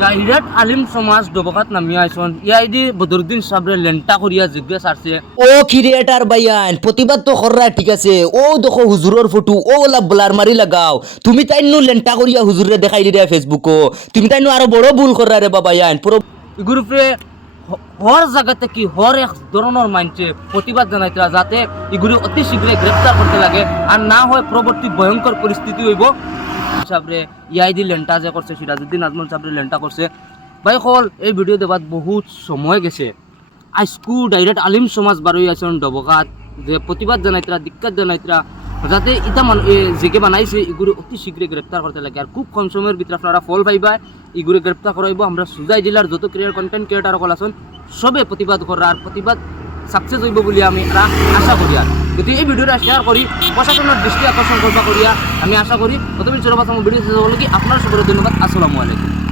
Direct আলিম সমাজ ডবকাত নামিয়া আইসন ইয়াইদি বদরুদ্দিন সাবরে লেন্টা করিয়া জিজ্ঞেস আসছে ও ক্রিয়েটার ভাইয়ান প্রতিবাদ তো কররা ঠিক আছে ও দেখো হুজুরের ফটো ও ওলা ব্লার মারি লাগাও তুমি তাই নু লেন্টা করিয়া হুজুরে দেখাই দিরা ফেসবুকও তুমি তাই নু আরো বড় ভুল কররা রে বাবা ইয়ান পুরো গ্রুপে হর জায়গাতে কি হর এক ধরনের মানছে প্রতিবাদ জানাইতরা যাতে এগুলি অতি শীঘ্রই গ্রেপ্তার করতে লাগে আর না হয় পরবর্তী ভয়ঙ্কর পরিস্থিতি হইব সাবরে ইয়াইদি লেন্টা যে করছে সিরাজউদ্দিন আজমল সাবরে লেন্টা করছে ভাই হল এই ভিডিও দেবার বহুত সময় গেছে আজকু ডাইরেক্ট আলিম সমাজ বারোই আছেন ডবকাত যে প্রতিবাদ জানাইতরা দিক্কাত জানাইতরা যাতে ইটা যেকে বানাইছে এগুলি অতি শীঘ্রই গ্রেপ্তার করতে লাগে আর খুব কম সময়ের ভিতরে আপনারা ফল পাইবা এগুলি গ্রেপ্তার করাইব আমরা সুজাই জেলার যত কন্টেন্ট ক্রিয়েটার সকল আছেন সবে প্রতিবাদ করার আর প্রতিবাদ সাকসেস হইব বলে আমি আশা করি আর যদি এই ভিডিওটা শেয়ার করি প্রশাসনের দৃষ্টি আকর্ষণ করবা করিয়া আমি আশা করি প্রথমে চলবা ভিডিও শেষ হলো কি আপনার সবার ধন্যবাদ। আসসালামু আলাইকুম।